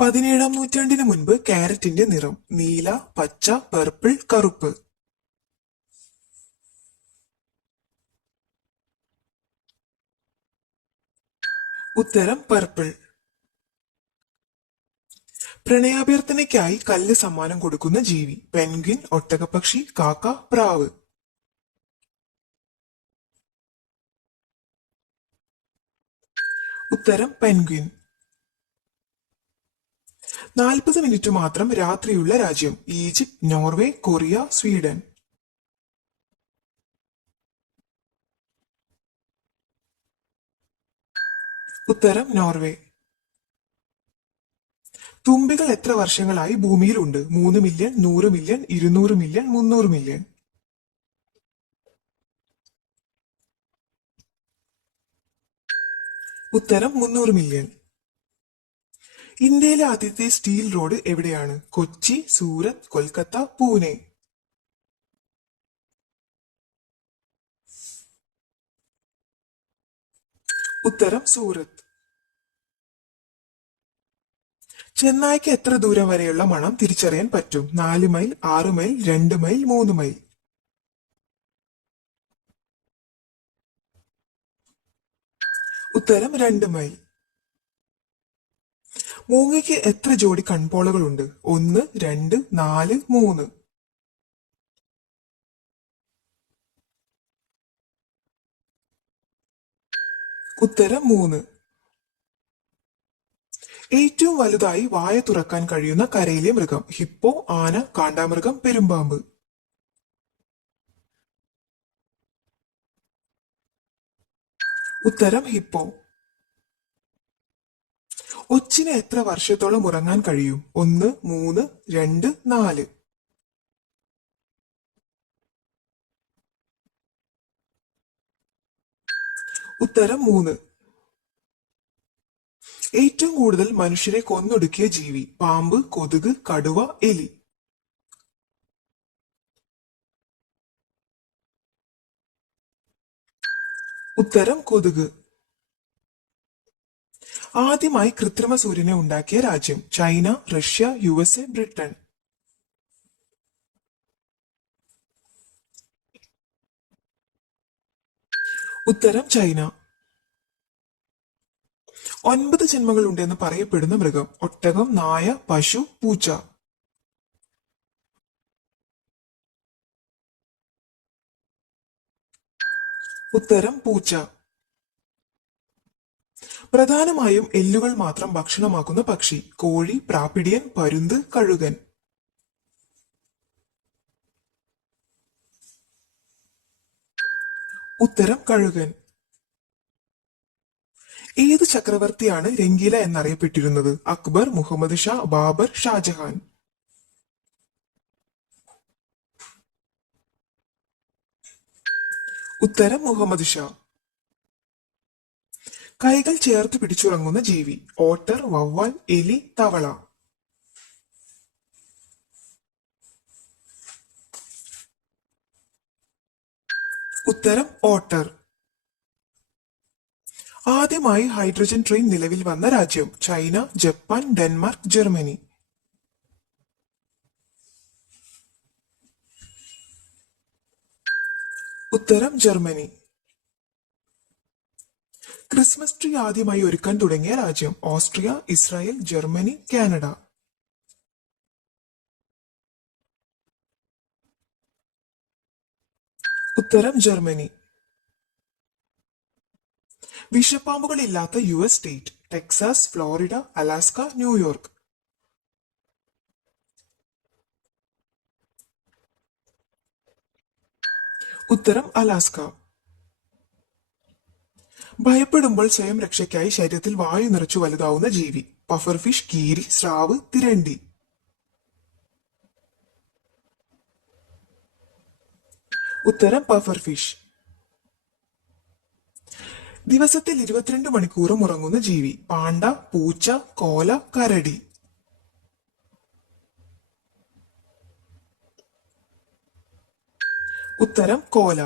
17-ാം നൂറ്റാണ്ടിന് മുൻപ് ക്യാരറ്റിന്റെ നിറം നീല, പച്ച, പർപ്പിൾ, കറുപ്പ്. ഉത്തരം പർപ്പിൾ. പ്രണയാഭ്യർത്ഥനയ്ക്കായി കല്ല് സമ്മാനം കൊടുക്കുന്ന ജീവി പെൻഗ്വിൻ, ഒട്ടകപ്പക്ഷി, കാക്ക, പ്രാവ്. ഉത്തരം പെൻഗ്വിൻ. 40 മിനിറ്റ് മാത്രം രാത്രിയുള്ള രാജ്യം ഈജിപ്ത്, നോർവേ, കൊറിയ, സ്വീഡൻ. ഉത്തരം നോർവേ. തുമ്പികൾ എത്ര വർഷങ്ങളായി ഭൂമിയിലുണ്ട്? 3 മില്യൺ, 100 മില്യൺ, 200 മില്യൺ, 300 മില്യൺ. ഉത്തരം 300 മില്യൺ. ഇന്ത്യയിലെ ആദ്യത്തെ സ്റ്റീൽ റോഡ് എവിടെയാണ്? കൊച്ചി, സൂറത്ത്, കൊൽക്കത്ത, പൂനെ. ഉത്തരം സൂറത്ത്. ചെന്നായ്ക്ക് എത്ര ദൂരം വരെയുള്ള മണം തിരിച്ചറിയാൻ പറ്റും? 4 മൈൽ, 6 മൈൽ, 2 മൈൽ, 3 മൈൽ. ഉത്തരം 2 മൈൽ. മൂങ്ങയ്ക്ക് എത്ര ജോഡി കൺപോളകളുണ്ട്? 1, 2, 4, 3. ഉത്തരം 3. ഏറ്റവും വലുതായി വായ തുറക്കാൻ കഴിയുന്ന കരയിലെ മൃഗം? ഹിപ്പോ, ആന, കാണ്ടാമൃഗം, പെരുമ്പാമ്പ്. ഉത്തരം ഹിപ്പോ. ഒച്ചിന് എത്ര വർഷത്തോളം ഉറങ്ങാൻ കഴിയും? 1, 3, 2, 4. ഉത്തരം 3. ഏറ്റവും കൂടുതൽ മനുഷ്യരെ കൊന്നൊടുക്കിയ ജീവി? പാമ്പ്, കൊതുക്, കടുവ, എലി. ഉത്തരം കൊതുക്. ആദ്യമായി കൃത്രിമ സൂര്യനെ ഉണ്ടാക്കിയ രാജ്യം? China, Russia, USA, Britain. ഉത്തരം ചൈന. 9 ജന്മങ്ങൾ ഉണ്ടെന്ന് പറയപ്പെടുന്ന മൃഗം? ഒട്ടകം, നായ, പശു, പൂച്ച. ഉത്തരം പൂച്ച. പ്രധാനമായും എല്ലുകൾ മാത്രം ഭക്ഷണമാക്കുന്ന പക്ഷി? കോഴി, പ്രാപ്പിടിയൻ, പരുന്ത്, കഴുകൻ. ഉത്തരം കഴുകൻ. ഏത് ചക്രവർത്തിയാണ് രംഗീല എന്നറിയപ്പെട്ടിരുന്നത്? അക്ബർ, മുഹമ്മദ് ഷാ, ബാബർ, ഷാജഹാൻ. ഉത്തരം മുഹമ്മദ് ഷാ. കൈകൾ ചേർത്ത് പിടിച്ചുറങ്ങുന്ന ജീവി? ഓട്ടർ, വവ്വാൽ, എലി, തവള. ഉത്തരം ഓട്ടർ. ആദ്യമായി ഹൈഡ്രജൻ ട്രെയിൻ നിലവിൽ വന്ന രാജ്യം? China, Japan, Denmark, Germany. ഉത്തരം ജർമ്മനി. ക്രിസ്മസ് ട്രീ ആദ്യമായി ഒരുക്കാൻ തുടങ്ങിയ രാജ്യം? Austria, Israel, Germany, Canada. ഉത്തരം ജർമ്മനി. വിഷപ്പാമ്പുകളില്ലാത്ത US state? Texas, Florida, Alaska, New York. ഉത്തരം അലാസ്ക. ഭയപ്പെടുമ്പോൾ സ്വയം രക്ഷയ്ക്കായി ശരീരത്തിൽ വായു നിറച്ചു വലുതാവുന്ന ജീവി? പഫർ ഫിഷ്, കീരി, സ്രാവ്, തിരണ്ടി. ഉത്തരം പഫർ ഫിഷ്. ദിവസത്തിൽ 22 മണിക്കൂറും ഉറങ്ങുന്ന ജീവി? പാണ്ട, പൂച്ച, കോല, കരടി. ഉത്തരം കോല.